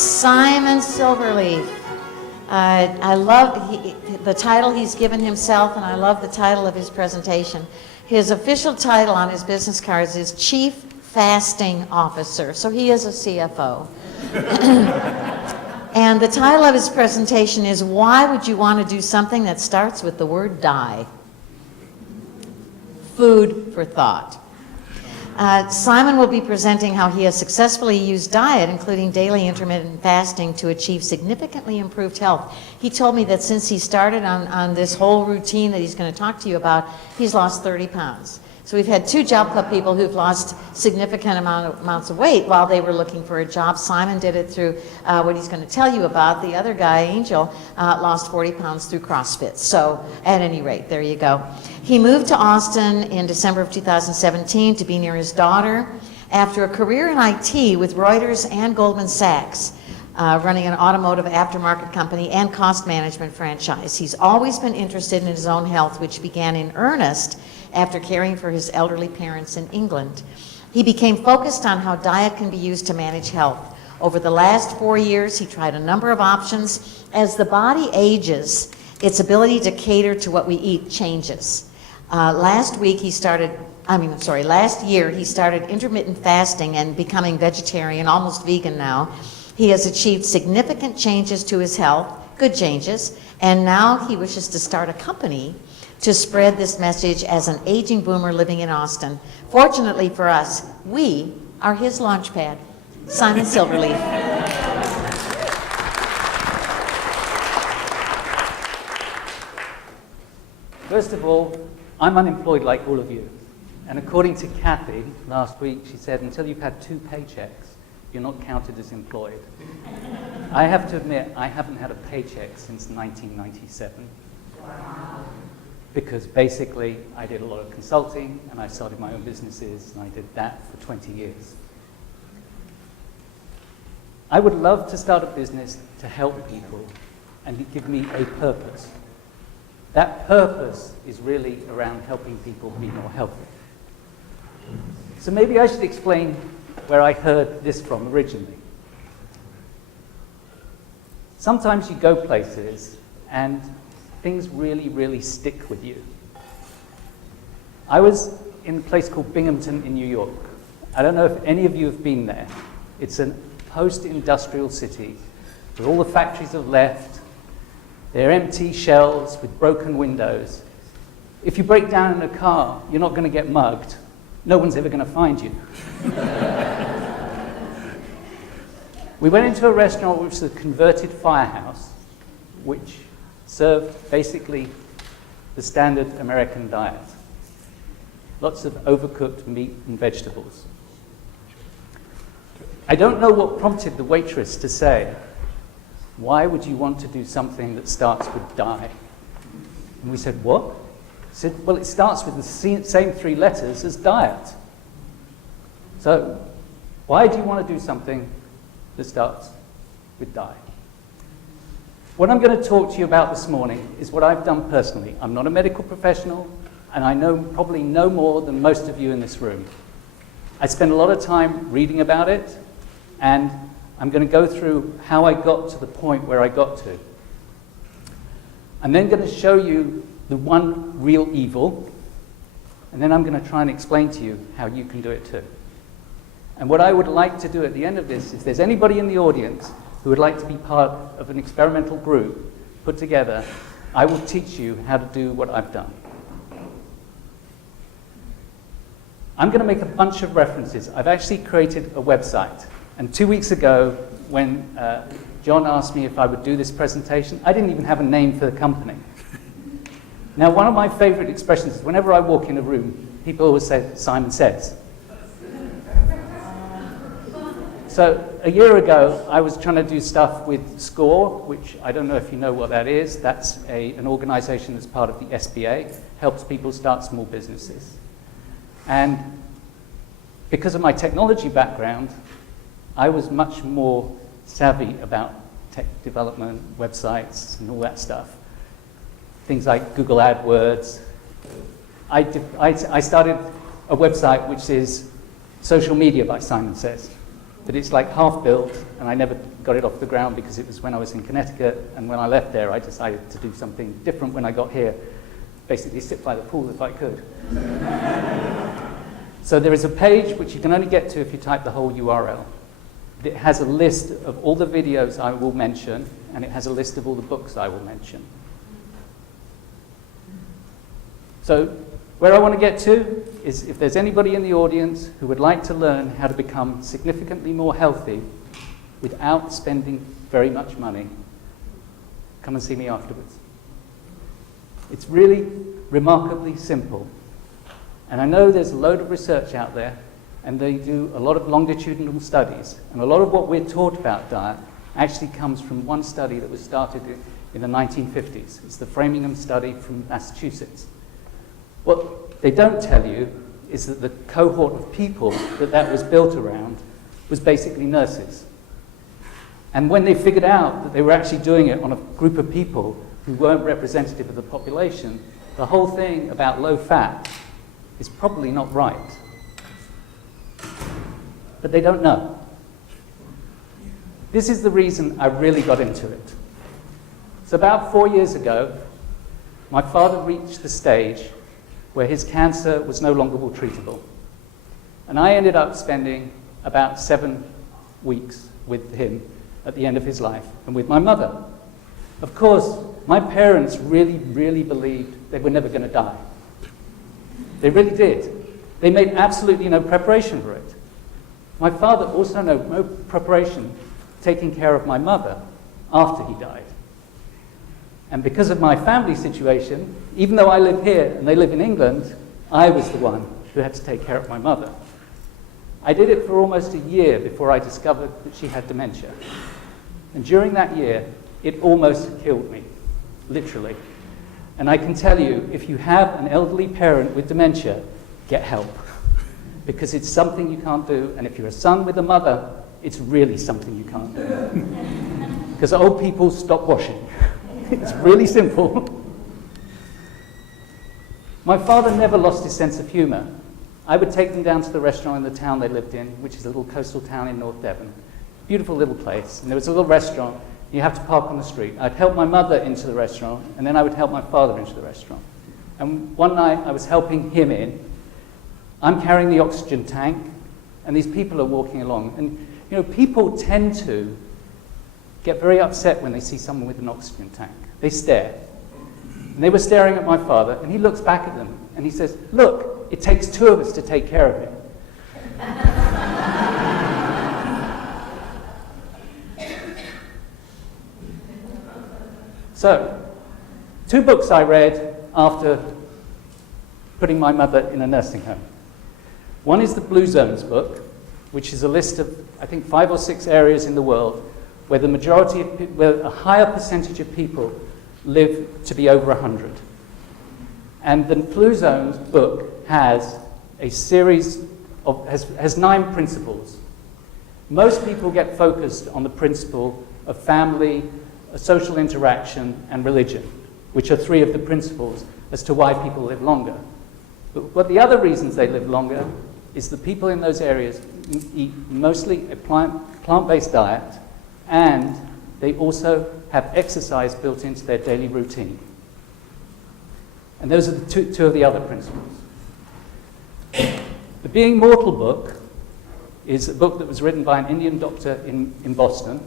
Simon Silverleaf. I love the title he's given himself, and I love the title of his presentation. His official title on his business cards is Chief Fasting Officer, so he is a CFO. And the title of his presentation is, Why Would You Want to Do Something That Starts with the Word Die? Food for thought. Simon will be presenting how he has successfully used diet, including daily intermittent fasting, to achieve significantly improved health. He told me that since he started on this whole routine that he's going to talk to you about, he's lost 30 pounds. So we've had 2 Job Club people who've lost significant amounts of weight while they were looking for a job. Simon did it through what he's going to tell you about. The other guy, Angel, lost 40 pounds through CrossFit. So at any rate, there you go. He moved to Austin in December of 2017 to be near his daughter after a career in IT with Reuters and Goldman Sachs, running an automotive aftermarket company and cost management franchise. He's always been interested in his own health, which began in earnest after caring for his elderly parents in England. He became focused on how diet can be used to manage health. Over the last 4 years, he tried a number of options. As the body ages, its ability to cater to what we eat changes. Last year, he started intermittent fasting and becoming vegetarian, almost vegan now. He has achieved significant changes to his health, good changes, and now he wishes to start a company to spread this message as an aging boomer living in Austin. Fortunately for us, we are his launch pad. Simon Silverleaf. First of all, I'm unemployed like all of you. And according to Kathy last week, she said, until you've had 2 paychecks, you're not counted as employed. I have to admit, I haven't had a paycheck since 1997. Because basically, I did a lot of consulting, and I started my own businesses, and I did that for 20 years. I would love to start a business to help people and to give me a purpose. That purpose is really around helping people be more healthy. So maybe I should explain where I heard this from originally. Sometimes you go places and things really, really stick with you. I was in a place called Binghamton in New York. I don't know if any of you have been there. It's a post-industrial city where all the factories have left. They're empty shells with broken windows. If you break down in a car, you're not going to get mugged. No one's ever going to find you. We went into a restaurant which was a converted firehouse, which served basically the standard American diet. Lots of overcooked meat and vegetables. I don't know what prompted the waitress to say, why would you want to do something that starts with die? And we said, what? She said, well, it starts with the same 3 letters as diet. So why do you want to do something that starts with die? What I'm going to talk to you about this morning is what I've done personally. I'm not a medical professional, and I probably know more than most of you in this room. I spent a lot of time reading about it, and I'm going to go through how I got to the point where I got to. I'm then going to show you the one real evil, and then I'm going to try and explain to you how you can do it too. And what I would like to do at the end of this, if there's anybody in the audience who would like to be part of an experimental group put together, I will teach you how to do what I've done. I'm going to make a bunch of references. I've actually created a website. And 2 weeks ago, when John asked me if I would do this presentation, I didn't even have a name for the company. Now, one of my favorite expressions is whenever I walk in a room, people always say, Simon Says. So a year ago, I was trying to do stuff with SCORE, which I don't know if you know what that is. That's an organization that's part of the SBA, helps people start small businesses. And because of my technology background, I was much more savvy about tech development, websites, and all that stuff. Things like Google AdWords. I started a website which is Social Media by Simon Says. but it's like half built, and I never got it off the ground because it was when I was in Connecticut, and when I left there, I decided to do something different when I got here. Basically sit by the pool if I could. So there is a page which you can only get to if you type the whole URL. It has a list of all the videos I will mention, and it has a list of all the books I will mention. So where I want to get to is if there's anybody in the audience who would like to learn how to become significantly more healthy without spending very much money, come and see me afterwards. It's really remarkably simple. And I know there's a load of research out there, and they do a lot of longitudinal studies. And a lot of what we're taught about diet actually comes from one study that was started in the 1950s. It's the Framingham study from Massachusetts. What they don't tell you is that the cohort of people that was built around was basically nurses. And when they figured out that they were actually doing it on a group of people who weren't representative of the population, the whole thing about low fat is probably not right. But they don't know. This is the reason I really got into it. So about 4 years ago, my father reached the stage where his cancer was no longer treatable. And I ended up spending about 7 weeks with him at the end of his life and with my mother. Of course, my parents really, really believed they were never going to die. They really did. They made absolutely no preparation for it. My father also made no preparation taking care of my mother after he died. And because of my family situation, even though I live here and they live in England, I was the one who had to take care of my mother. I did it for almost a year before I discovered that she had dementia. And during that year, it almost killed me, literally. And I can tell you, if you have an elderly parent with dementia, get help. Because it's something you can't do, and if you're a son with a mother, it's really something you can't do. Because old people stop washing. It's really simple. My father never lost his sense of humor. I would take them down to the restaurant in the town they lived in, which is a little coastal town in North Devon. Beautiful little place. And there was a little restaurant. You have to park on the street. I'd help my mother into the restaurant, and then I would help my father into the restaurant. And one night I was helping him in. I'm carrying the oxygen tank, and these people are walking along. And you know, people tend to get very upset when they see someone with an oxygen tank. They stare. And they were staring at my father, and he looks back at them, and he says, "Look, it takes 2 of us to take care of him." So, 2 books I read after putting my mother in a nursing home. One is the Blue Zones book, which is a list of, I think, 5 or 6 areas in the world where the majority of where a higher percentage of people live to be over 100. And the Blue Zones book has a series of, has 9 principles. Most people get focused on the principle of family, social interaction, and religion, which are 3 of the principles as to why people live longer. But what the other reasons they live longer is the people in those areas eat mostly a plant-based diet, and they also have exercise built into their daily routine. And those are the two of the other principles. The Being Mortal book is a book that was written by an Indian doctor in Boston,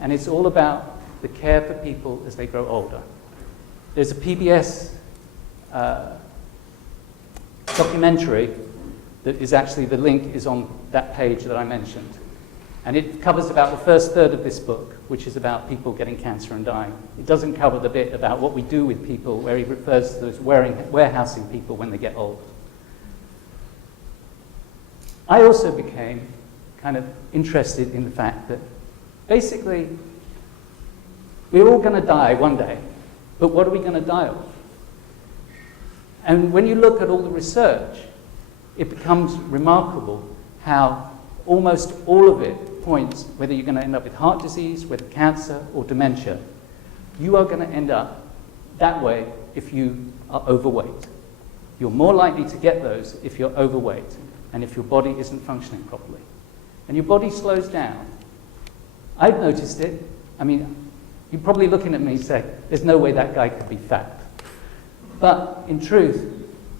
and it's all about the care for people as they grow older. There's a PBS documentary that is actually, the link is on that page that I mentioned. And it covers about the first third of this book, which is about people getting cancer and dying. It doesn't cover the bit about what we do with people, where he refers to those warehousing people when they get old. I also became kind of interested in the fact that basically we're all going to die one day, but what are we going to die of? And when you look at all the research, it becomes remarkable how almost all of it points, whether you're going to end up with heart disease, whether cancer or dementia, you are going to end up that way if you are overweight. You're more likely to get those if you're overweight and if your body isn't functioning properly. and your body slows down. I've noticed it. I mean, you're probably looking at me and say, there's no way that guy could be fat. But in truth,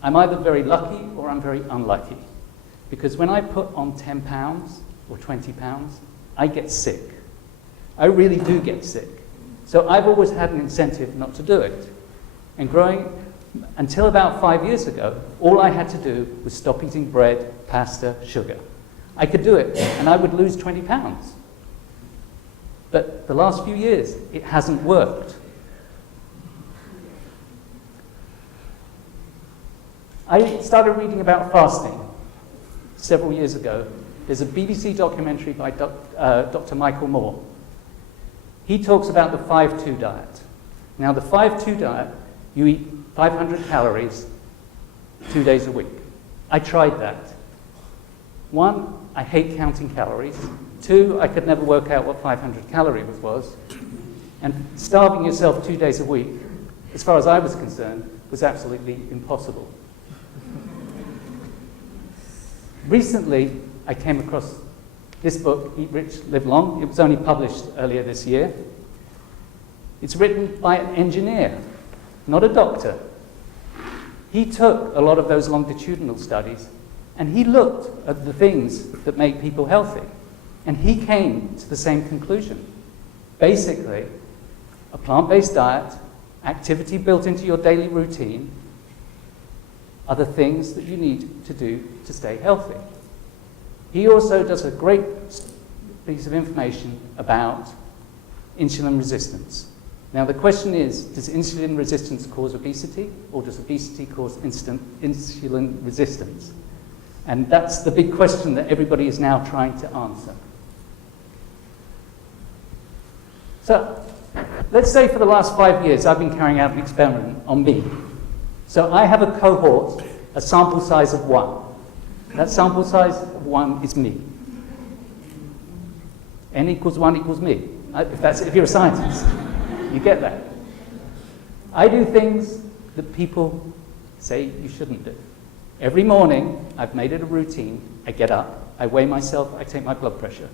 I'm either very lucky or I'm very unlucky. Because when I put on 10 pounds or 20 pounds, I get sick. I really do get sick. So I've always had an incentive not to do it. And growing, until about 5 years ago, all I had to do was stop eating bread, pasta, sugar. I could do it, and I would lose 20 pounds. But the last few years, it hasn't worked. I started reading about fasting several years ago. There's a BBC documentary by Dr. Michael Moore. He talks about the 5-2 diet. Now, the 5-2 diet, you eat 500 calories 2 days a week. I tried that. 1, I hate counting calories. 2, I could never work out what 500 calories was. And starving yourself 2 days a week, as far as I was concerned, was absolutely impossible. Recently, I came across this book, Eat Rich, Live Long. It was only published earlier this year. It's written by an engineer, not a doctor. He took a lot of those longitudinal studies and he looked at the things that make people healthy. And he came to the same conclusion. Basically, a plant-based diet, activity built into your daily routine, are the things that you need to do to stay healthy. He also does a great piece of information about insulin resistance. Now the question is, does insulin resistance cause obesity, or does obesity cause insulin resistance? And that's the big question that everybody is now trying to answer. So, let's say for the last 5 years I've been carrying out an experiment on me. So I have a cohort, a sample size of 1. That sample size of 1 is me. N equals 1 equals me. If you're a scientist, you get that. I do things that people say you shouldn't do. Every morning, I've made it a routine. I get up, I weigh myself, I take my blood pressure.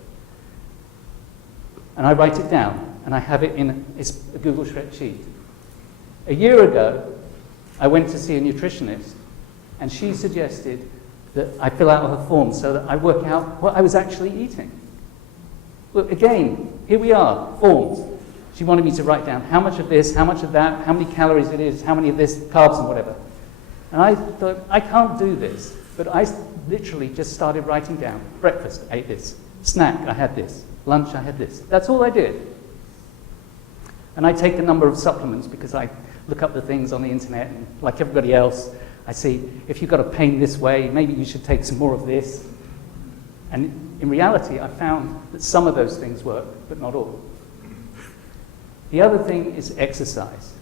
And I write it down, and I have it in a Google spreadsheet. A year ago, I went to see a nutritionist, and she suggested that I fill out her form so that I work out what I was actually eating. Well, again, here we are, forms. She wanted me to write down how much of this, how much of that, how many calories it is, how many of this, carbs and whatever. And I thought, I can't do this. But I literally just started writing down. Breakfast, I ate this. Snack, I had this. Lunch, I had this. That's all I did. And I take a number of supplements because I look up the things on the internet, and like everybody else, I see, if you've got a pain this way, maybe you should take some more of this. And in reality, I found that some of those things work, but not all. The other thing is exercise.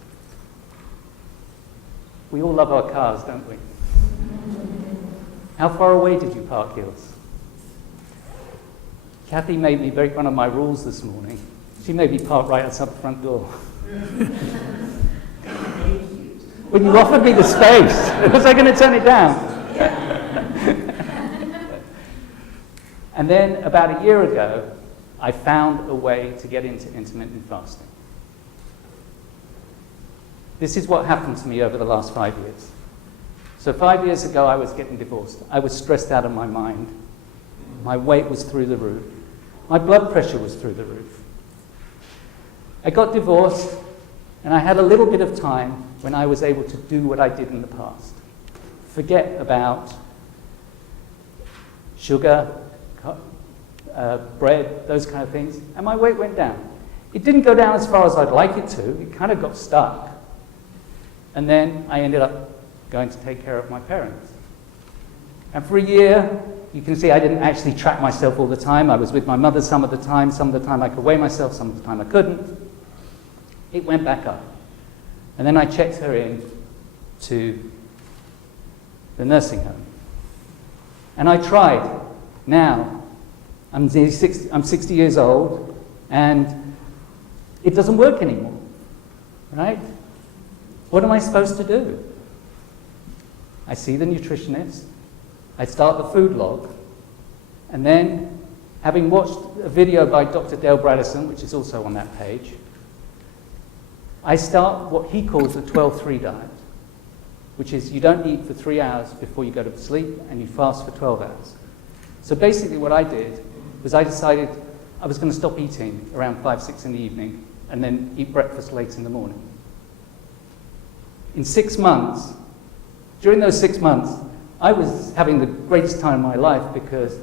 We all love our cars, don't we? How far away did you park yours? Kathy made me break one of my rules this morning. She made me park right outside the front door. Well, you offered me the space. Was I going to turn it down? And then, about a year ago, I found a way to get into intermittent fasting. This is what happened to me over the last 5 years. So 5 years ago, I was getting divorced. I was stressed out of my mind. My weight was through the roof. My blood pressure was through the roof. I got divorced, and I had a little bit of time when I was able to do what I did in the past. Forget about sugar, bread, those kind of things, and my weight went down. It didn't go down as far as I'd like it to. It kind of got stuck. And then I ended up going to take care of my parents. And for a year, you can see I didn't actually track myself all the time. I was with my mother some of the time I could weigh myself, some of the time I couldn't. It went back up. And then I checked her in to the nursing home. And I tried. Now, I'm 60 years old, and it doesn't work anymore, right? What am I supposed to do? I see the nutritionist, I start the food log, and then having watched a video by Dr. Dale Bradison, which is also on that page, I start what he calls the 12-3 diet, which is you don't eat for 3 hours before you go to sleep and you fast for 12 hours. So basically what I did was I decided I was going to stop eating around 5, 6 in the evening and then eat breakfast late in the morning. In 6 months, during those 6 months, I was having the greatest time of my life because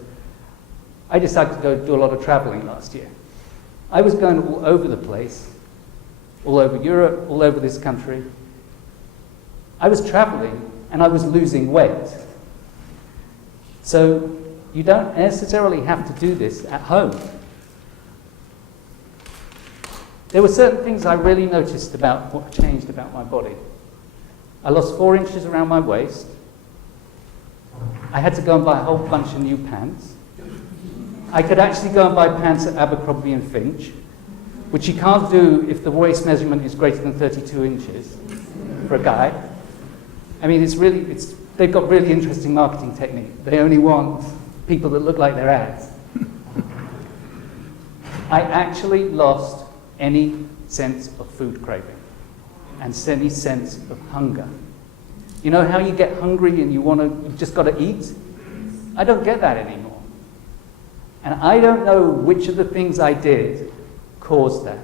I decided to go do a lot of traveling last year. I was going all over the place, all over Europe, all over this country. I was traveling and I was losing weight. So you don't necessarily have to do this at home. There were certain things I really noticed about what changed about my body. I lost 4 inches around my waist. I had to go and buy a whole bunch of new pants. I could actually go and buy pants at Abercrombie and Finch, which you can't do if the waist measurement is greater than 32 inches for a guy. I mean, they've got really interesting marketing technique. They only want people that look like their ads. I actually lost any sense of food craving and any sense of hunger. You know how you get hungry and you've just got to eat? I don't get that anymore. And I don't know which of the things I did caused that.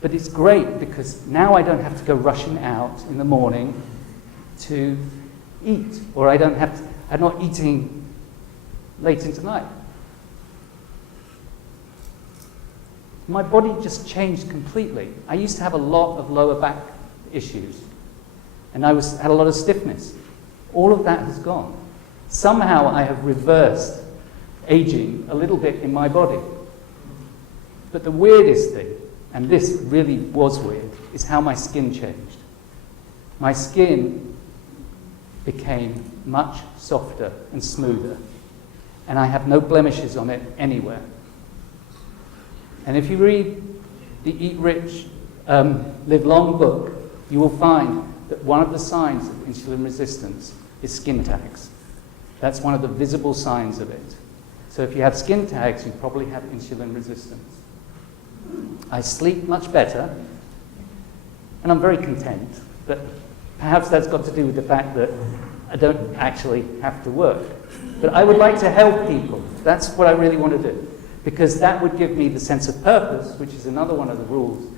But it's great because now I don't have to go rushing out in the morning to eat, or I'm not eating late into the night. My body just changed completely. I used to have a lot of lower back issues, and I had a lot of stiffness. All of that has gone. Somehow I have reversed aging a little bit in my body. But the weirdest thing, and this really was weird, is how my skin changed. My skin became much softer and smoother, and I have no blemishes on it anywhere. And if you read the Eat Rich, Live Long book, you will find that one of the signs of insulin resistance is skin tags. That's one of the visible signs of it. So if you have skin tags, you probably have insulin resistance. I sleep much better, and I'm very content, but perhaps that's got to do with the fact that I don't actually have to work. But I would like to help people. That's what I really want to do, because that would give me the sense of purpose, which is another one of the rules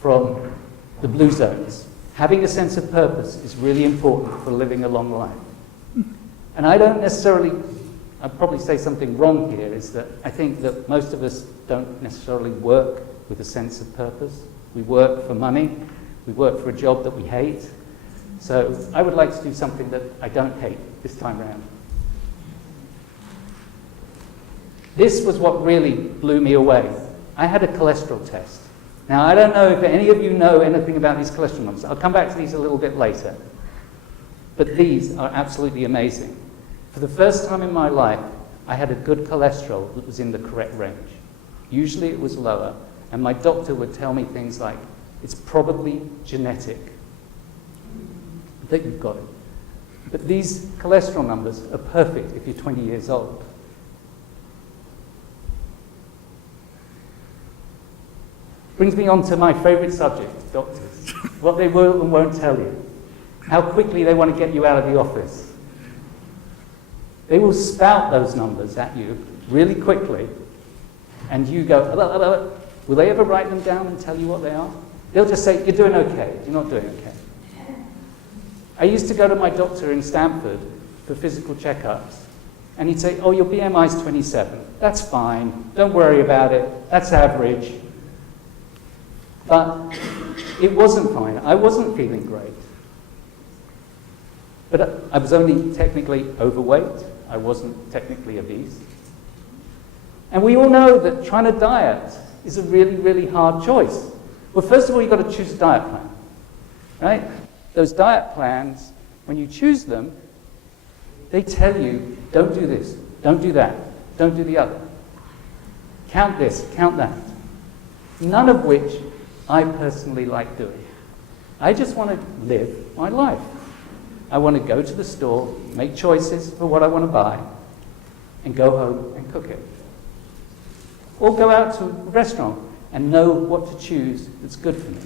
from the Blue Zones. Having a sense of purpose is really important for living a long life. And I don't necessarily, I'll probably say something wrong here, is that I think that most of us don't necessarily work with a sense of purpose. We work for money, we work for a job that we hate. So I would like to do something that I don't hate this time around. This was what really blew me away. I had a cholesterol test. Now, I don't know if any of you know anything about these cholesterol numbers. I'll come back to these a little bit later. But these are absolutely amazing. For the first time in my life, I had a good cholesterol that was in the correct range. Usually it was lower, and my doctor would tell me things like, it's probably genetic that you've got it. But these cholesterol numbers are perfect if you're 20 years old. Brings me on to my favorite subject, doctors. What they will and won't tell you. How quickly they want to get you out of the office. They will spout those numbers at you really quickly, and you go, will they ever write them down and tell you what they are? They'll just say, you're doing okay, you're not doing okay. I used to go to my doctor in Stamford for physical checkups, and he'd say, oh, your BMI is 27. That's fine, don't worry about it, that's average. But it wasn't fine. I wasn't feeling great. But I was only technically overweight. I wasn't technically obese. And we all know that trying to diet is a really, really hard choice. Well, first of all, you've got to choose a diet plan, right? Those diet plans, when you choose them, they tell you, don't do this, don't do that, don't do the other. Count this, count that. None of which I personally like doing. I just want to live my life. I want to go to the store, make choices for what I want to buy, and go home and cook it. Or go out to a restaurant and know what to choose that's good for me.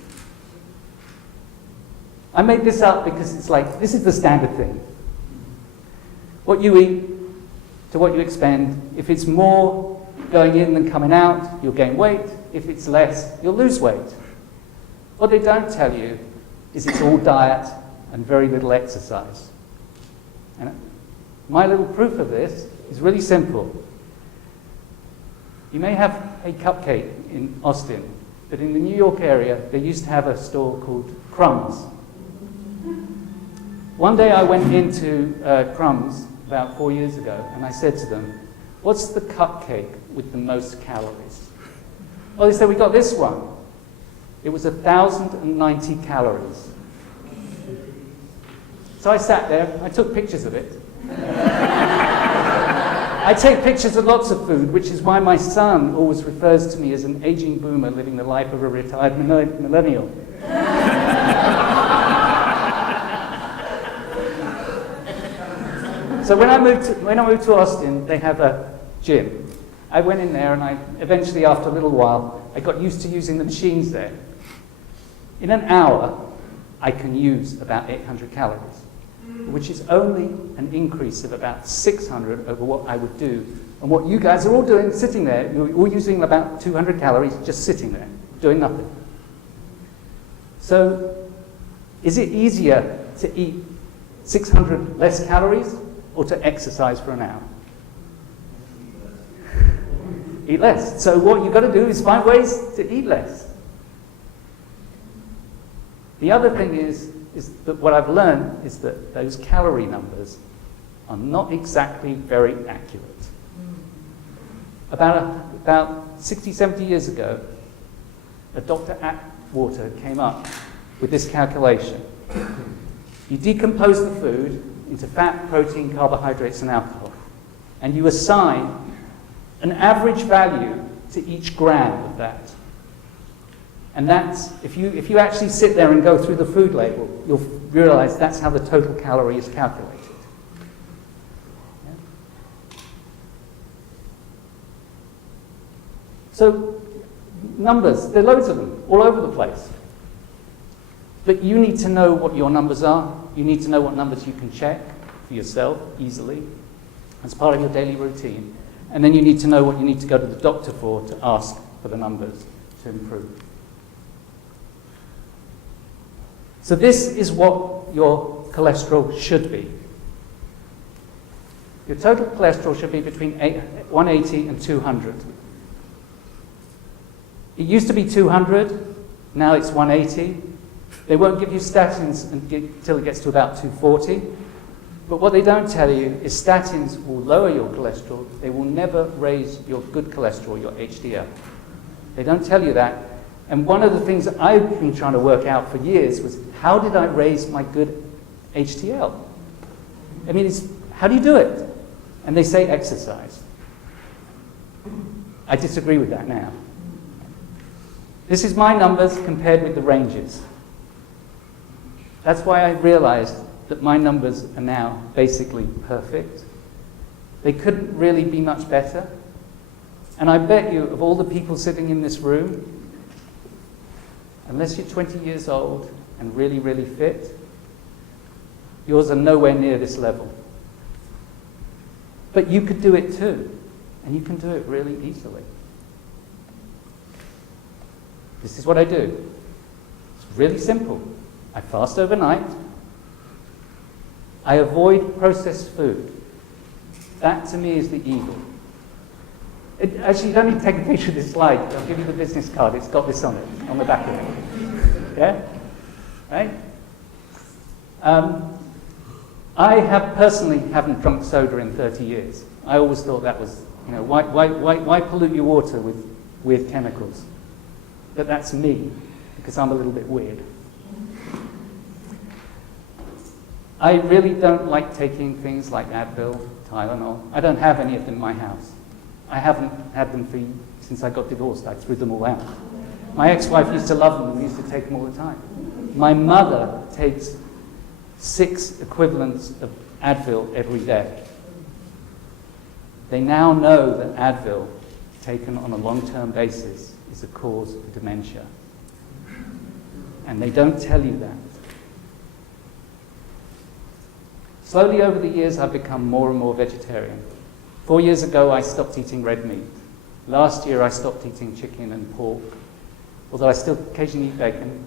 I made this up because it's like, this is the standard thing. What you eat to what you expend. If it's more going in than coming out, you'll gain weight. If it's less, you'll lose weight. What they don't tell you is it's all diet and very little exercise. And my little proof of this is really simple. You may have a cupcake in Austin, but in the New York area, they used to have a store called Crumbs. One day I went into Crumbs about 4 years ago, and I said to them, what's the cupcake with the most calories? Well, they said, we got this one. It was 1,090 calories. So I sat there, I took pictures of it. I take pictures of lots of food, which is why my son always refers to me as an aging boomer living the life of a retired millennial. So when I moved to Austin, they have a gym. I went in there, and I eventually, after a little while, I got used to using the machines there. In an hour, I can use about 800 calories, which is only an increase of about 600 over what I would do. And what you guys are all doing, sitting there, you're all using about 200 calories just sitting there, doing nothing. So, is it easier to eat 600 less calories or to exercise for an hour? Eat less. So what you've got to do is find ways to eat less. The other thing is that what I've learned is that those calorie numbers are not exactly very accurate. About 60, 70 years ago, a Dr. Atwater came up with this calculation. You decompose the food into fat, protein, carbohydrates, and alcohol, and you assign an average value to each gram of that. And that's, if you actually sit there and go through the food label, you'll realize that's how the total calorie is calculated. Yeah. So, numbers, there are loads of them, all over the place. But you need to know what your numbers are. You need to know what numbers you can check for yourself easily as part of your daily routine. And then you need to know what you need to go to the doctor for to ask for the numbers to improve. So this is what your cholesterol should be. Your total cholesterol should be between 180 and 200. It used to be 200, now it's 180. They won't give you statins until it gets to about 240. But what they don't tell you is statins will lower your cholesterol. They will never raise your good cholesterol, your HDL. They don't tell you that. And one of the things that I've been trying to work out for years was, how did I raise my good HDL? I mean, how do you do it? And they say exercise. I disagree with that now. This is my numbers compared with the ranges. That's why I realized that my numbers are now basically perfect. They couldn't really be much better. And I bet you, of all the people sitting in this room, unless you're 20 years old and really, really fit, yours are nowhere near this level. But you could do it too, and you can do it really easily. This is what I do. It's really simple. I fast overnight. I avoid processed food. That, to me, is the evil. Actually, you don't need to take a picture of this slide. I'll give you the business card. It's got this on it, on the back of it. Yeah? Right? I personally haven't drunk soda in 30 years. I always thought that was, why pollute your water with weird chemicals? But that's me, because I'm a little bit weird. I really don't like taking things like Advil, Tylenol. I don't have any of them in my house. I haven't had them since I got divorced. I threw them all out. My ex-wife used to love them and used to take them all the time. My mother takes 6 equivalents of Advil every day. They now know that Advil, taken on a long-term basis, is a cause of dementia. And they don't tell you that. Slowly over the years, I've become more and more vegetarian. 4 years ago, I stopped eating red meat. Last year, I stopped eating chicken and pork, although I still occasionally eat bacon.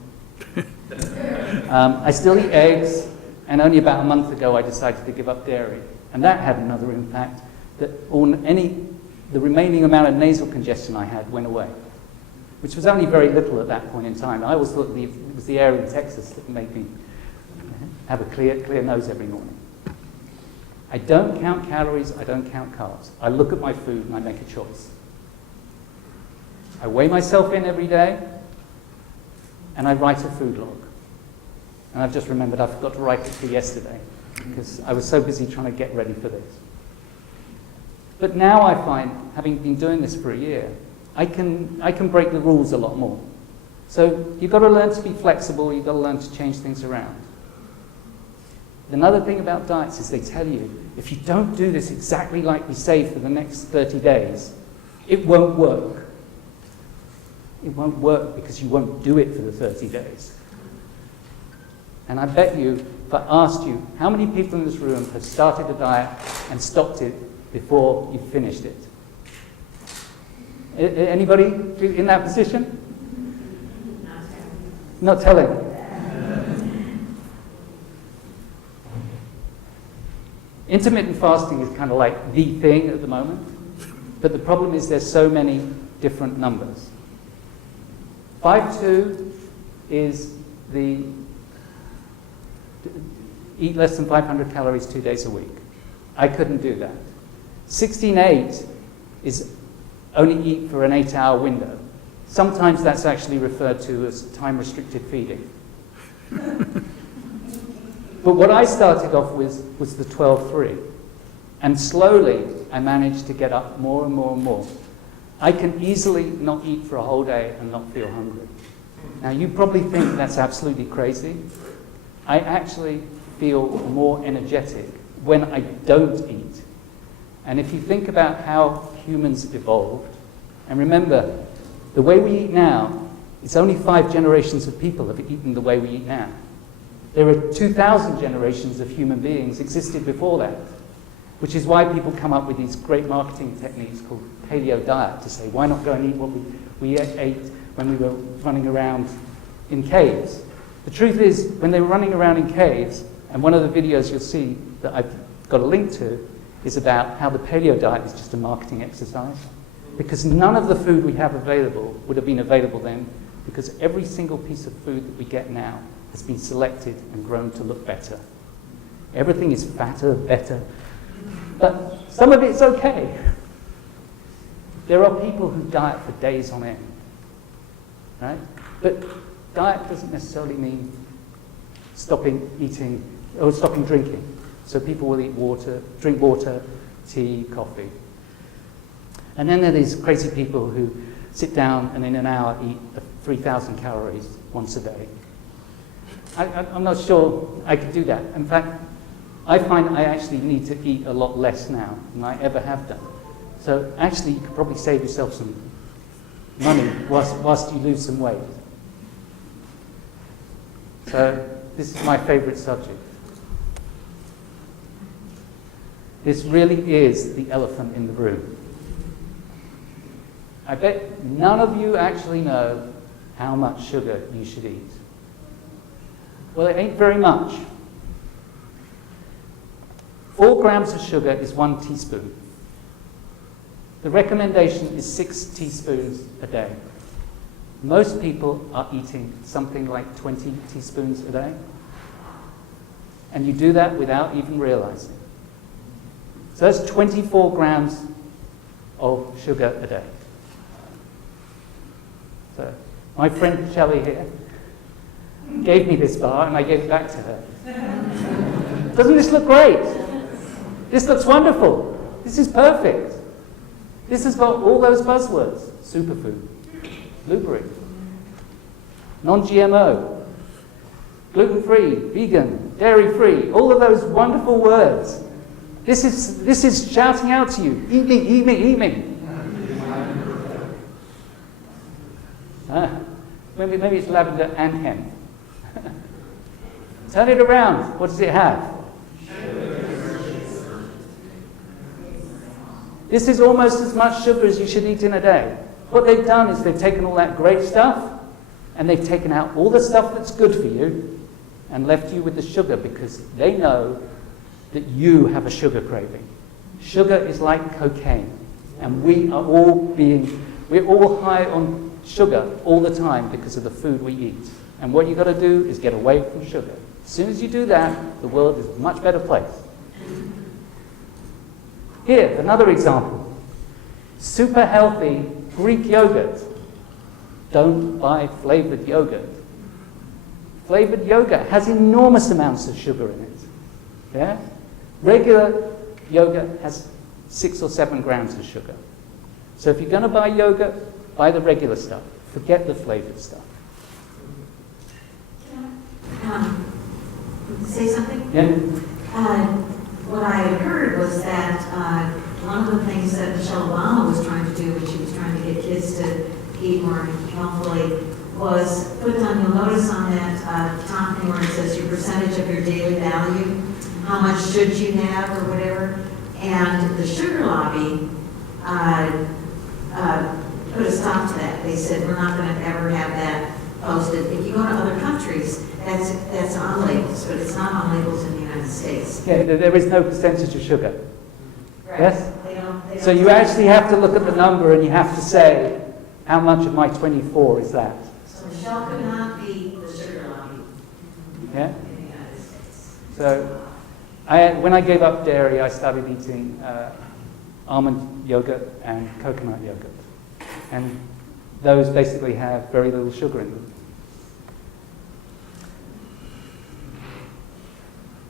I still eat eggs, and only about a month ago, I decided to give up dairy. And that had another impact, that the remaining amount of nasal congestion I had went away, which was only very little at that point in time. I always thought it was the air in Texas that made me have a clear nose every morning. I don't count calories, I don't count carbs. I look at my food and I make a choice. I weigh myself in every day, and I write a food log. And I've just remembered I forgot to write it for yesterday, because I was so busy trying to get ready for this. But now I find, having been doing this for a year, I can break the rules a lot more. So you've got to learn to be flexible, you've got to learn to change things around. Another thing about diets is they tell you, if you don't do this exactly like we say for the next 30 days, it won't work. It won't work because you won't do it for the 30 days. And I bet you, if I asked you, how many people in this room have started a diet and stopped it before you finished it? Anybody in that position? Not telling. Intermittent fasting is kind of like the thing at the moment, but the problem is there's so many different numbers. 5-2 is the eat less than 500 calories 2 days a week. I couldn't do that. 16-8 is only eat for an 8-hour window. Sometimes that's actually referred to as time-restricted feeding. But what I started off with was the 12-3. And slowly, I managed to get up more and more and more. I can easily not eat for a whole day and not feel hungry. Now, you probably think that's absolutely crazy. I actually feel more energetic when I don't eat. And if you think about how humans evolved, and remember, the way we eat now, it's only 5 generations of people have eaten the way we eat now. There are 2,000 generations of human beings existed before that, which is why people come up with these great marketing techniques called paleo diet to say, why not go and eat what we ate when we were running around in caves? The truth is, when they were running around in caves, and one of the videos you'll see that I've got a link to is about how the paleo diet is just a marketing exercise, because none of the food we have available would have been available then, because every single piece of food that we get now has been selected and grown to look better. Everything is fatter, better, but some of it's okay. There are people who diet for days on end, right? But diet doesn't necessarily mean stopping eating or stopping drinking. So people will eat water, drink water, tea, coffee. And then there are these crazy people who sit down and in an hour eat 3,000 calories once a day. I'm not sure I could do that. In fact, I find I actually need to eat a lot less now than I ever have done. So actually, you could probably save yourself some money whilst you lose some weight. So this is my favorite subject. This really is the elephant in the room. I bet none of you actually know how much sugar you should eat. Well, it ain't very much. 4 grams of sugar is 1 teaspoon. The recommendation is 6 teaspoons a day. Most people are eating something like 20 teaspoons a day. And you do that without even realizing. So that's 24 grams of sugar a day. So my friend Shelley here gave me this bar and I gave it back to her. Doesn't this look great? This looks wonderful. This is perfect. This has got all those buzzwords. Superfood, blueberry, non-GMO, gluten-free, vegan, dairy-free, all of those wonderful words. This is shouting out to you, eat me, eat me, eat me. Maybe it's lavender and hemp. Turn it around. What does it have? This is almost as much sugar as you should eat in a day. What they've done is they've taken all that great stuff and they've taken out all the stuff that's good for you and left you with the sugar because they know that you have a sugar craving. Sugar is like cocaine, and we're all high on sugar all the time because of the food we eat. And what you've got to do is get away from sugar. As soon as you do that, the world is a much better place. Here, another example. Super healthy Greek yogurt. Don't buy flavored yogurt. Flavored yogurt has enormous amounts of sugar in it. Yeah? Regular yogurt has 6 or 7 grams of sugar. So if you're going to buy yogurt, buy the regular stuff. Forget the flavored stuff. Say something? Yeah? What I had heard was that one of the things that Michelle Obama was trying to do when she was trying to get kids to eat more healthfully was put on, you'll notice on that top thing where it says your percentage of your daily value, how much should you have or whatever, and the sugar lobby put a stop to that. They said, we're not going to ever have that posted. If you go to other countries, that's on labels, but it's not on labels in the United States. Yeah, there is no percentage of sugar. Right. Yes? They don't So you actually have to look at the number and you have to say, how much of my 24 is that? So Michelle could not be the sugar lobby Yeah? in the United States. So when I gave up dairy, I started eating almond yogurt and coconut yogurt. And those basically have very little sugar in them.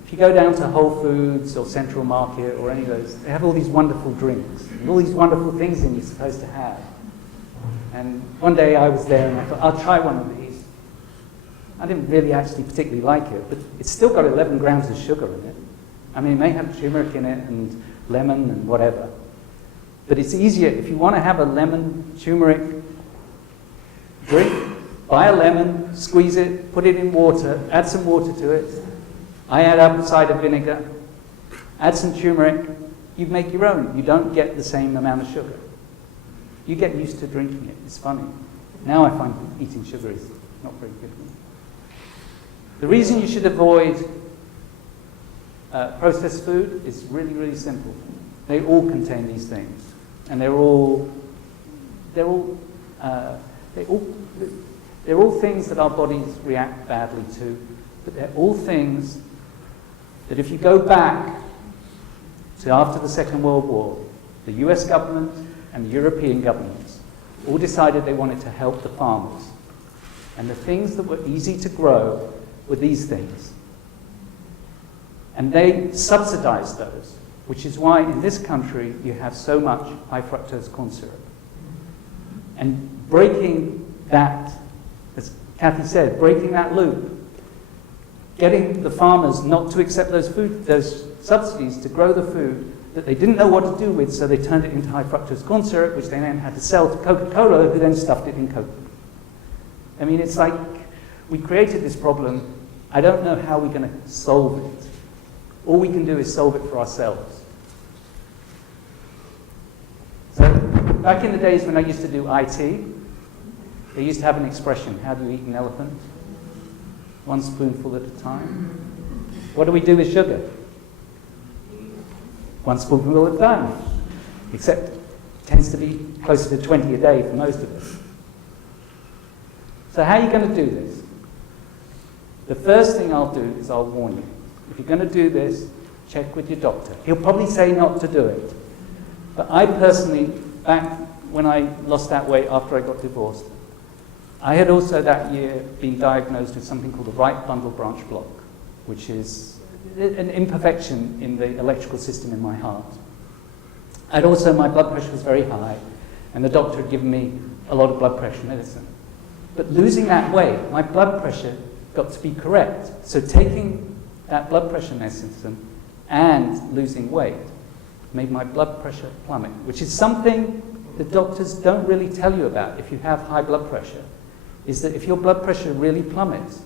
If you go down to Whole Foods or Central Market or any of those, they have all these wonderful drinks and all these wonderful things in you're supposed to have. And one day I was there and I thought, I'll try one of these. I didn't really actually particularly like it, but it's still got 11 grams of sugar in it. I mean, it may have turmeric in it and lemon and whatever. But it's easier, if you want to have a lemon turmeric drink, buy a lemon, squeeze it, put it in water, add some water to it. I add apple cider vinegar, add some turmeric, you make your own. You don't get the same amount of sugar. You get used to drinking it. It's funny. Now I find eating sugar is not very good for me. The reason you should avoid processed food is really, really simple. They all contain these things. And they're all things that our bodies react badly to, but they're all things that if you go back to after the Second World War, the US government and the European governments all decided they wanted to help the farmers. And the things that were easy to grow were these things. And they subsidized those, which is why in this country you have so much high fructose corn syrup. And breaking that, as Kathy said, breaking that loop, getting the farmers not to accept those subsidies to grow the food that they didn't know what to do with, so they turned it into high fructose corn syrup, which they then had to sell to Coca-Cola, who then stuffed it in Coke. I mean, it's like we created this problem. I don't know how we're going to solve it. All we can do is solve it for ourselves. So back in the days when I used to do IT, they used to have an expression, how do you eat an elephant? One spoonful at a time. What do we do with sugar? One spoonful at a time. Except it tends to be closer to 20 a day for most of us. So how are you going to do this? The first thing I'll do is I'll warn you. If you're going to do this, check with your doctor. He'll probably say not to do it. But I personally, back when I lost that weight after I got divorced, I had also that year been diagnosed with something called the right bundle branch block, which is an imperfection in the electrical system in my heart. And also my blood pressure was very high, and the doctor had given me a lot of blood pressure medicine. But losing that weight, my blood pressure got to be correct. So taking that blood pressure medicine and losing weight made my blood pressure plummet, which is something the doctors don't really tell you about if you have high blood pressure, is that if your blood pressure really plummets,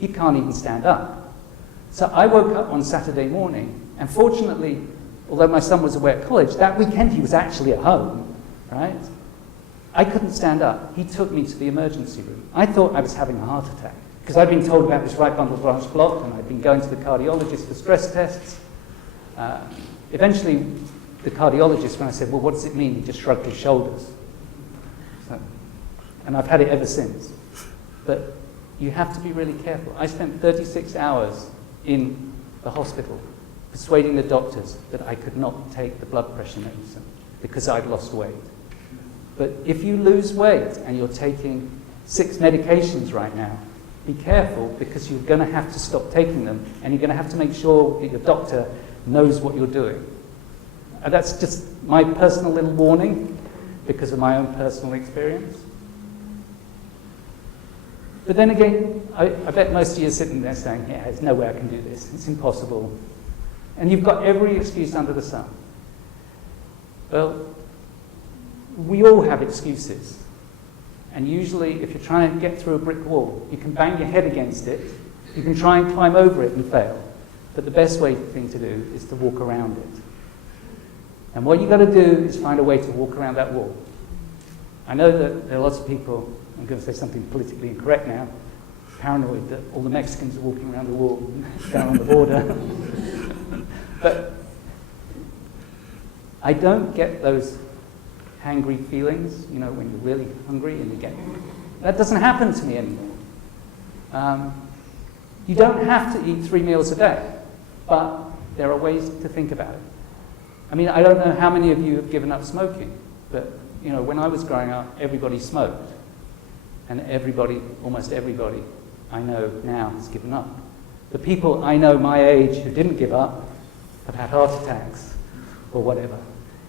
you can't even stand up. So I woke up on Saturday morning, and fortunately, although my son was away at college, that weekend he was actually at home, right? I couldn't stand up. He took me to the emergency room. I thought I was having a heart attack, because I'd been told about this right bundle branch block, and I'd been going to the cardiologist for stress tests. Eventually, the cardiologist, when I said, well, what does it mean? He just shrugged his shoulders. So, and I've had it ever since. But you have to be really careful. I spent 36 hours in the hospital persuading the doctors that I could not take the blood pressure medicine because I'd lost weight. But if you lose weight and you're taking 6 medications right now, be careful, because you're going to have to stop taking them, and you're going to have to make sure that your doctor knows what you're doing. And that's just my personal little warning because of my own personal experience. But then again, I bet most of you are sitting there saying, yeah, there's no way I can do this. It's impossible. And you've got every excuse under the sun. Well, we all have excuses. And usually, if you're trying to get through a brick wall, you can bang your head against it. You can try and climb over it and fail. But the best thing to do is to walk around it. And what you've got to do is find a way to walk around that wall. I know that there are lots of people, I'm going to say something politically incorrect now, paranoid that all the Mexicans are walking around the wall down on the border. But I don't get those hangry feelings, you know, when you're really hungry and you get... That doesn't happen to me anymore. You don't have to eat 3 meals a day, but there are ways to think about it. I mean, I don't know how many of you have given up smoking, but, you know, when I was growing up, everybody smoked. And almost everybody I know now has given up. The people I know my age who didn't give up have had heart attacks or whatever.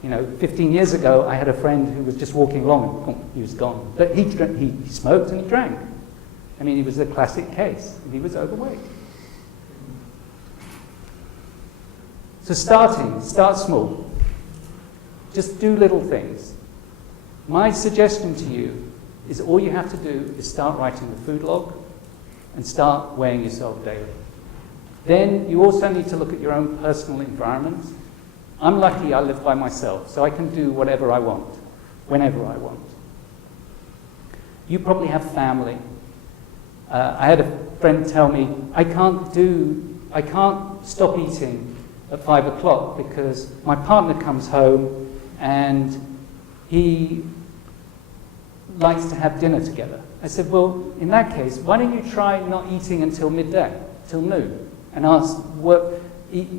You know, 15 years ago, I had a friend who was just walking along and he was gone. But he smoked and he drank. I mean, he was a classic case. And he was overweight. So start small. Just do little things. My suggestion to you is all you have to do is start writing the food log and start weighing yourself daily. Then you also need to look at your own personal environment. I'm lucky I live by myself, so I can do whatever I want, whenever I want. You probably have family. I had a friend tell me, I can't stop eating at 5 o'clock because my partner comes home and he likes to have dinner together. I said, well, in that case, why don't you try not eating until midday, till noon, and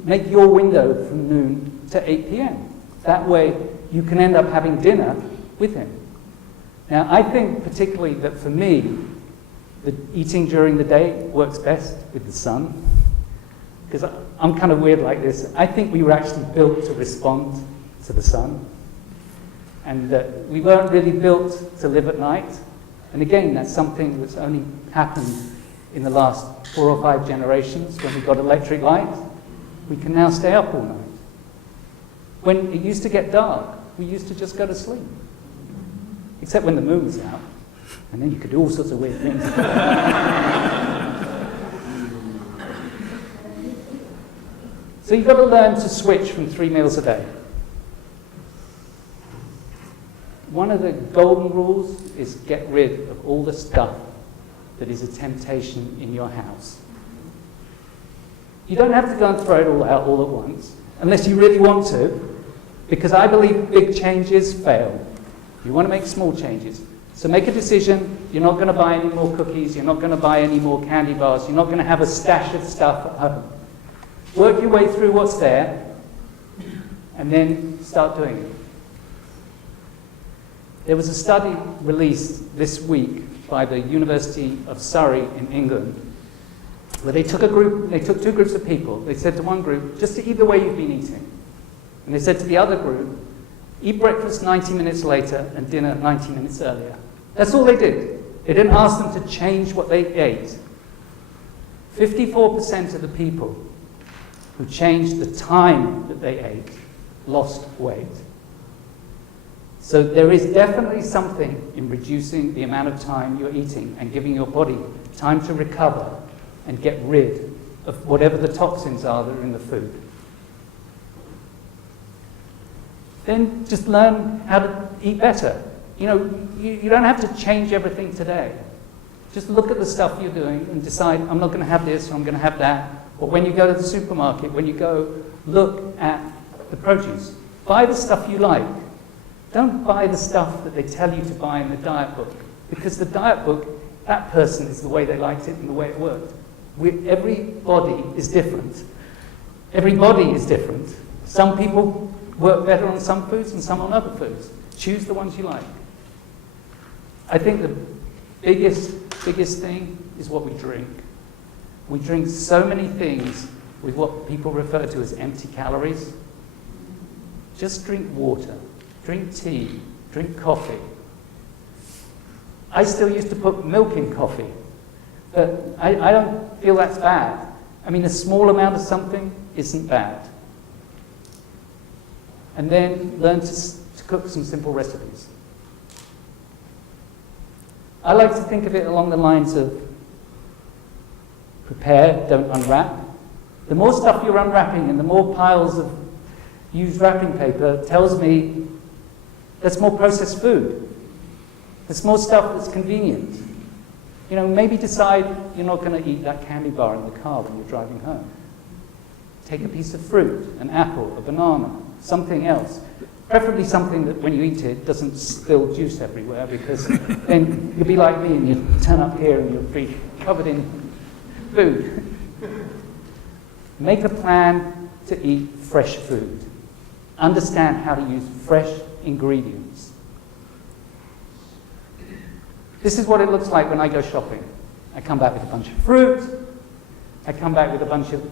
make your window from noon to 8 p.m. That way, you can end up having dinner with him. Now, I think particularly that for me, the eating during the day works best with the sun, because I'm kind of weird like this. I think we were actually built to respond to the sun, and we weren't really built to live at night. And again, that's something that's only happened in the last 4 or 5 generations when we got electric light. We can now stay up all night. When it used to get dark, we used to just go to sleep. Except when the moon was out, and then you could do all sorts of weird things. So you've got to learn to switch from 3 meals a day. One of the golden rules is get rid of all the stuff that is a temptation in your house. You don't have to go and throw it all out all at once, unless you really want to, because I believe big changes fail. You want to make small changes. So make a decision. You're not going to buy any more cookies. You're not going to buy any more candy bars. You're not going to have a stash of stuff at home. Work your way through what's there, and then start doing it. There was a study released this week by the University of Surrey in England, where they took 2 groups of people. They said to one group, just to eat the way you've been eating. And they said to the other group, eat breakfast 90 minutes later and dinner 90 minutes earlier. That's all they did. They didn't ask them to change what they ate. 54% of the people who changed the time that they ate lost weight. So there is definitely something in reducing the amount of time you're eating and giving your body time to recover and get rid of whatever the toxins are that are in the food. Then just learn how to eat better. You know, you don't have to change everything today. Just look at the stuff you're doing and decide, I'm not going to have this, or I'm going to have that. Or when you go to the supermarket, when you go, look at the produce. Buy the stuff you like. Don't buy the stuff that they tell you to buy in the diet book. Because the diet book, that person is the way they liked it and the way it worked. Everybody is different. Everybody is different. Some people work better on some foods and some on other foods. Choose the ones you like. I think the biggest thing is what we drink. We drink so many things with what people refer to as empty calories. Just drink water, drink tea, drink coffee. I still used to put milk in coffee, but I don't feel that's bad. I mean, a small amount of something isn't bad. And then learn to cook some simple recipes. I like to think of it along the lines of prepare, don't unwrap. The more stuff you're unwrapping and the more piles of used wrapping paper tells me that's more processed food. That's more stuff that's convenient. You know, maybe decide you're not going to eat that candy bar in the car when you're driving home. Take a piece of fruit, an apple, a banana, something else. Preferably something that when you eat it doesn't spill juice everywhere, because then you'll be like me and you turn up here and you'll be covered in food. Make a plan to eat fresh food. Understand how to use fresh ingredients. This is what it looks like when I go shopping. I come back with a bunch of fruit. I come back with a bunch of,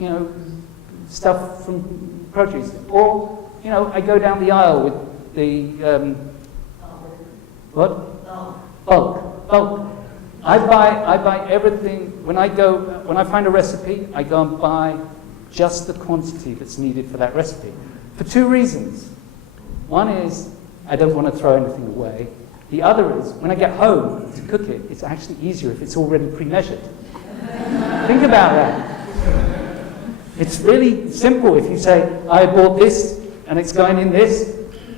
you know, stuff from produce. Or, you know, I go down the aisle with the, what? Bulk. I buy everything. When I find a recipe, I go and buy just the quantity that's needed for that recipe. For two reasons. One is, I don't want to throw anything away. The other is, when I get home to cook it, it's actually easier if it's already pre-measured. Think about that. It's really simple if you say, I bought this, and it's going in this,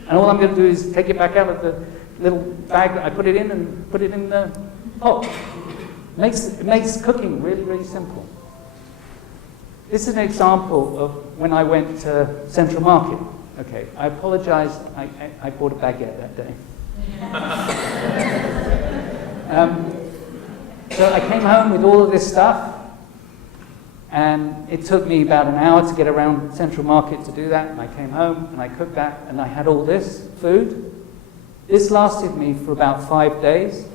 and all I'm going to do is take it back out of the little bag that I put it in and put it in the pot. It makes cooking really, really simple. This is an example of when I went to Central Market. Okay, I apologize, I bought a baguette that day. So I came home with all of this stuff, and it took me about an hour to get around Central Market to do that, and I came home and I cooked that, and I had all this food. This lasted me for about 5 days.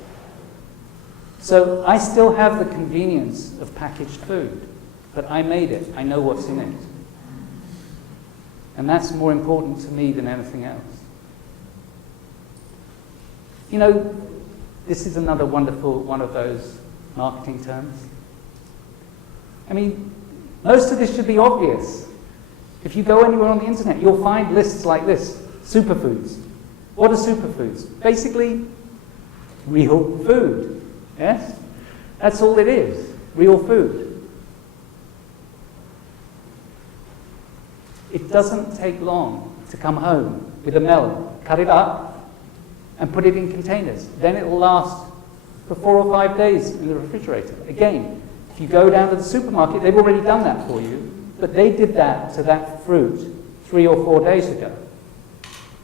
So I still have the convenience of packaged food, but I made it. I know what's in it. And that's more important to me than anything else. You know, this is another wonderful one of those marketing terms. I mean, most of this should be obvious. If you go anywhere on the internet, you'll find lists like this. Superfoods. What are superfoods? Basically, real food. Yes? That's all it is. Real food. It doesn't take long to come home with a melon, cut it up, and put it in containers. Then it will last for 4 or 5 days in the refrigerator. Again, if you go down to the supermarket, they've already done that for you, but they did that to that fruit 3 or 4 days ago.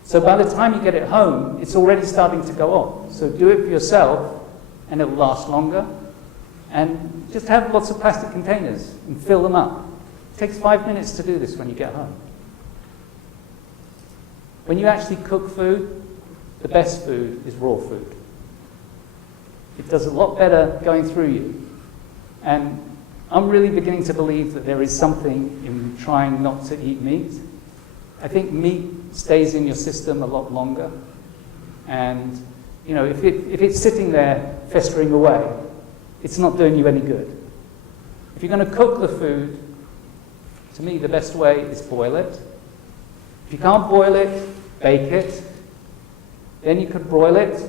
So by the time you get it home, it's already starting to go off. So do it for yourself, and it will last longer. And just have lots of plastic containers and fill them up. It takes 5 minutes to do this when you get home. When you actually cook food, the best food is raw food. It does a lot better going through you. And I'm really beginning to believe that there is something in trying not to eat meat. I think meat stays in your system a lot longer. And, you know, if it's sitting there festering away, it's not doing you any good. If you're going to cook the food, To me, the best way is boil it. If you can't boil it, bake it. Then you could broil it,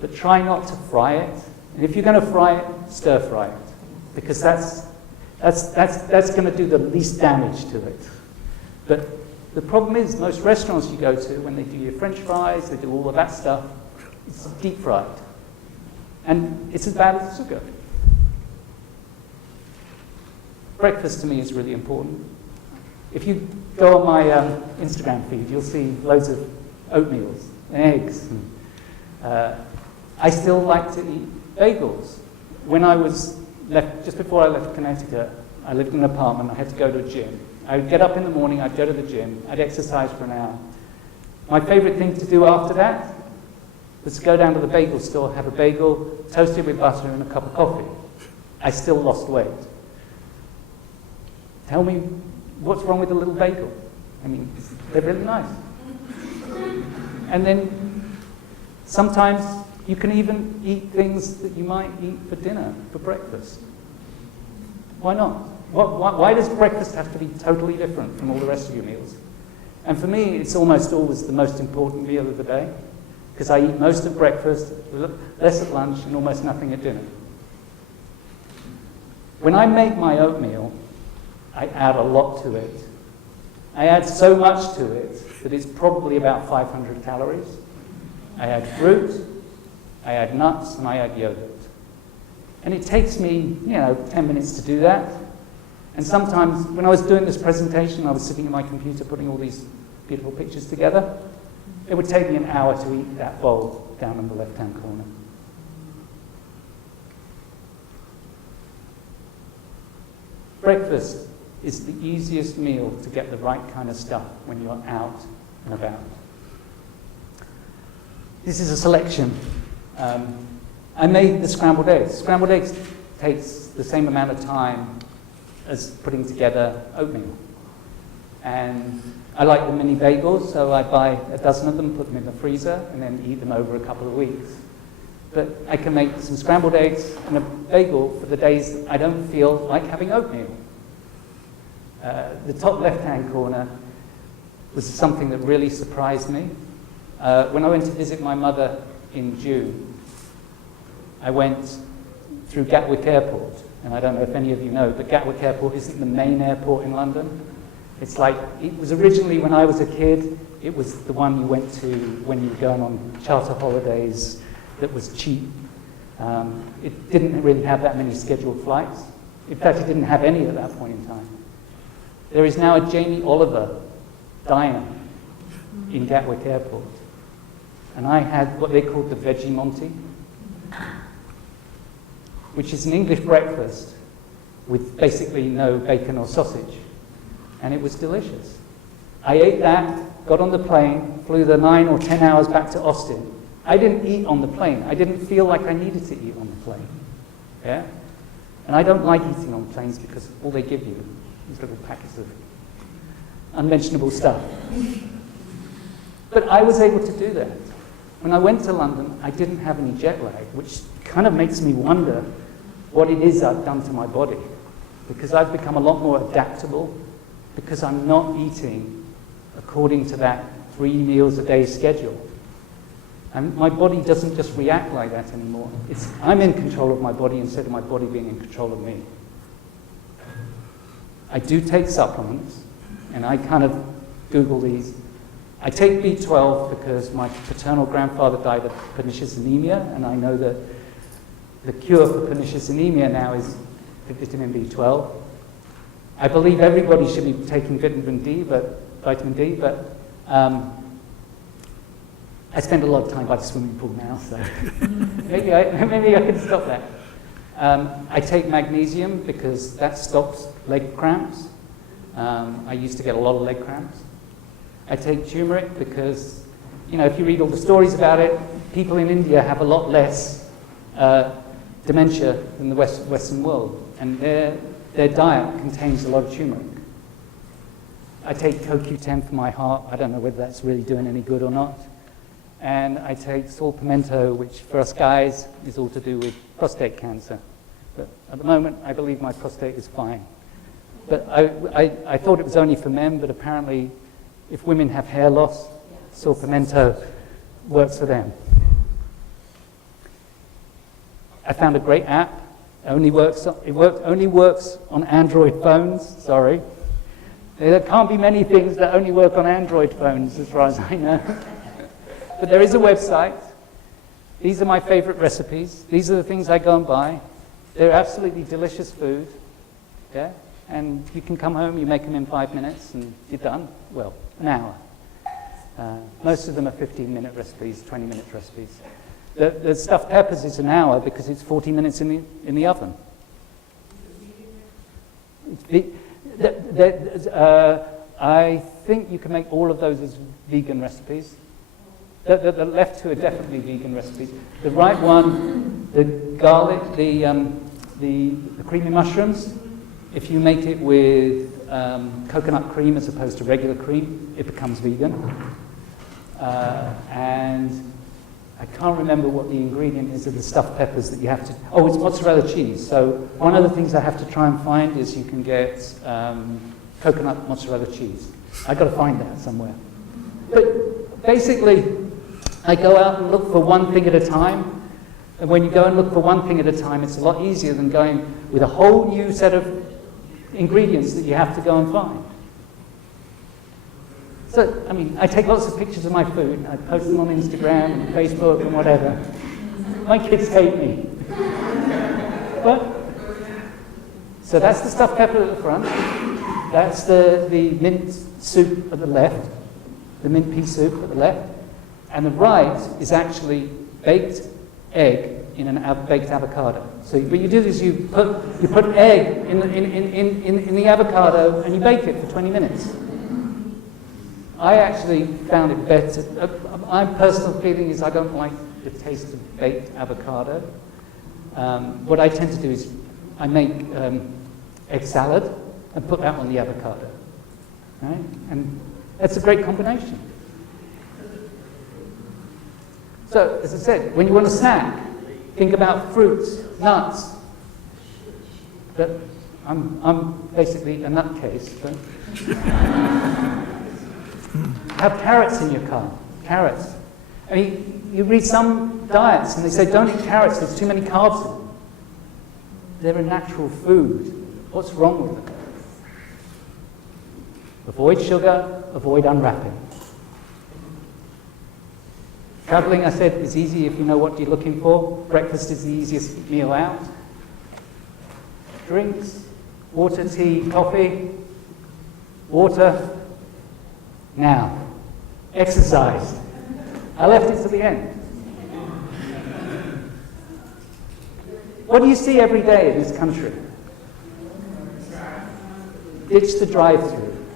but try not to fry it. And if you're going to fry it, stir fry it, because that's going to do the least damage to it. But the problem is, most restaurants you go to, when they do your French fries, they do all of that stuff, it's deep fried. And it's as bad as sugar. Breakfast to me is really important. If you go on my Instagram feed, you'll see loads of oatmeals and eggs. I still like to eat bagels. When I was left, just before I left Connecticut, I lived in an apartment, I had to go to a gym. I would get up in the morning, I'd go to the gym, I'd exercise for an hour. My favorite thing to do after that was to go down to the bagel store, have a bagel, toast it with butter and a cup of coffee. I still lost weight. Tell me, what's wrong with a little bagel? I mean, they're really nice. And then sometimes you can even eat things that you might eat for dinner, for breakfast. Why not? Why does breakfast have to be totally different from all the rest of your meals? And for me, it's almost always the most important meal of the day, because I eat most at breakfast, less at lunch, and almost nothing at dinner. When I make my oatmeal, I add a lot to it. I add so much to it that it's probably about 500 calories. I add fruit, I add nuts, and I add yogurt. And it takes me, 10 minutes to do that. And sometimes, when I was doing this presentation, I was sitting at my computer putting all these beautiful pictures together. It would take me an hour to eat that bowl down in the left-hand corner. Breakfast is the easiest meal to get the right kind of stuff when you're out and about. This is a selection. I made the scrambled eggs. Scrambled eggs takes the same amount of time as putting together oatmeal. And I like the mini bagels, so I buy a dozen of them, put them in the freezer, and then eat them over a couple of weeks. But I can make some scrambled eggs and a bagel for the days that I don't feel like having oatmeal. The top left-hand corner was something that really surprised me. When I went to visit my mother in June, I went through Gatwick Airport, and I don't know if any of you know, but Gatwick Airport isn't the main airport in London. It's like, it was originally when I was a kid, it was the one you went to when you were going on charter holidays that was cheap. It didn't really have that many scheduled flights. In fact, it didn't have any at that point in time. There is now a Jamie Oliver diner in Gatwick Airport. And I had what they called the Veggie Monty, which is an English breakfast with basically no bacon or sausage. And it was delicious. I ate that, got on the plane, flew the 9 or 10 hours back to Austin. I didn't eat on the plane. I didn't feel like I needed to eat on the plane. Yeah? And I don't like eating on planes because all they give you is little packets of unmentionable stuff. But I was able to do that. When I went to London, I didn't have any jet lag, which kind of makes me wonder what it is I've done to my body. Because I've become a lot more adaptable, because I'm not eating according to that 3 meals a day schedule. And my body doesn't just react like that anymore. I'm in control of my body instead of my body being in control of me. I do take supplements, and I kind of Google these. I take B12 because my paternal grandfather died of pernicious anemia, and I know that the cure for pernicious anemia now is vitamin B12. I believe everybody should be taking vitamin D, but I spend a lot of time by the swimming pool now, so maybe I can stop that. I take magnesium because that stops leg cramps. I used to get a lot of leg cramps. I take turmeric because, if you read all the stories about it, people in India have a lot less dementia than the Western world, and their diet contains a lot of turmeric. I take CoQ10 for my heart. I don't know whether that's really doing any good or not. And I take saw pimento, which for us guys is all to do with prostate cancer. But at the moment, I believe my prostate is fine. But I thought it was only for men, but apparently if women have hair loss, saw pimento works for them. I found a great app. Only works on Android phones. Sorry. There can't be many things that only work on Android phones, as far as I know. But there is a website. These are my favorite recipes. These are the things I go and buy. They're absolutely delicious food. Yeah? And you can come home, you make them in 5 minutes, and you're done. Well, an hour. Most of them are 15-minute recipes, 20-minute recipes. The stuffed peppers is an hour because it's 40 minutes in the oven. I think you can make all of those as vegan recipes. The left two are definitely vegan recipes. The right one, the garlic, the creamy mushrooms, if you make it with coconut cream as opposed to regular cream, it becomes vegan. And I can't remember what the ingredient is of the stuffed peppers that you have to... Oh, it's mozzarella cheese. So one of the things I have to try and find is you can get coconut mozzarella cheese. I've got to find that somewhere. But basically, I go out and look for one thing at a time. And when you go and look for one thing at a time, it's a lot easier than going with a whole new set of ingredients that you have to go and find. So, I mean, I take lots of pictures of my food, and I post them on Instagram and Facebook and whatever. My kids hate me. But, so that's the stuffed pepper at the front. That's the mint soup at the left, the mint pea soup at the left. And the right is actually baked egg in an baked avocado. So what you do is you put egg in the avocado and you bake it for 20 minutes. I actually found it better. My personal feeling is I don't like the taste of baked avocado. What I tend to do is I make egg salad and put that on the avocado. Right? And that's a great combination. So, as I said, when you want a snack, think about fruits, nuts. But I'm basically a nutcase. But have carrots in your car. Carrots. I mean, you read some diets and they say don't eat carrots, there's too many carbs in them. They're a natural food. What's wrong with them? Avoid sugar, avoid unwrapping. Traveling, I said, is easy if you know what you're looking for. Breakfast is the easiest meal out. Drinks, water, tea, coffee, water. Now, exercise. I left it to the end. What do you see every day in this country? Ditch the drive-through.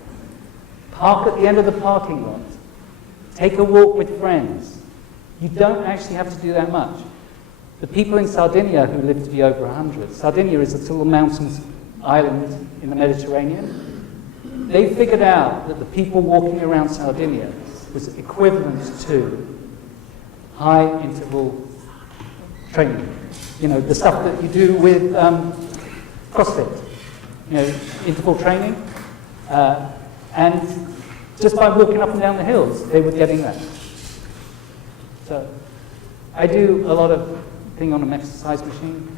Park at the end of the parking lot. Take a walk with friends. You don't actually have to do that much. The people in Sardinia who live to be over 100, Sardinia is a little mountain island in the Mediterranean. They figured out that the people walking around Sardinia was equivalent to high interval training. You know, the stuff that you do with CrossFit, you know, interval training. And just by walking up and down the hills, they were getting that. So I do a lot of thing on an exercise machine.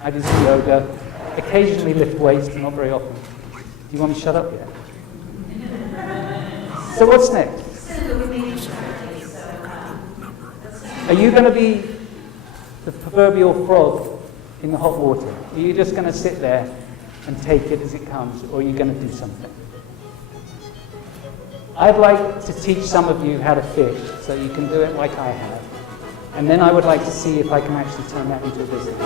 I do some yoga, occasionally lift weights, but not very often. Do you want me to shut up yet? So what's next? Are you going to be the proverbial frog in the hot water? Are you just going to sit there and take it as it comes, or are you going to do something? I'd like to teach some of you how to fish so you can do it like I have. And then I would like to see if I can actually turn that into a business.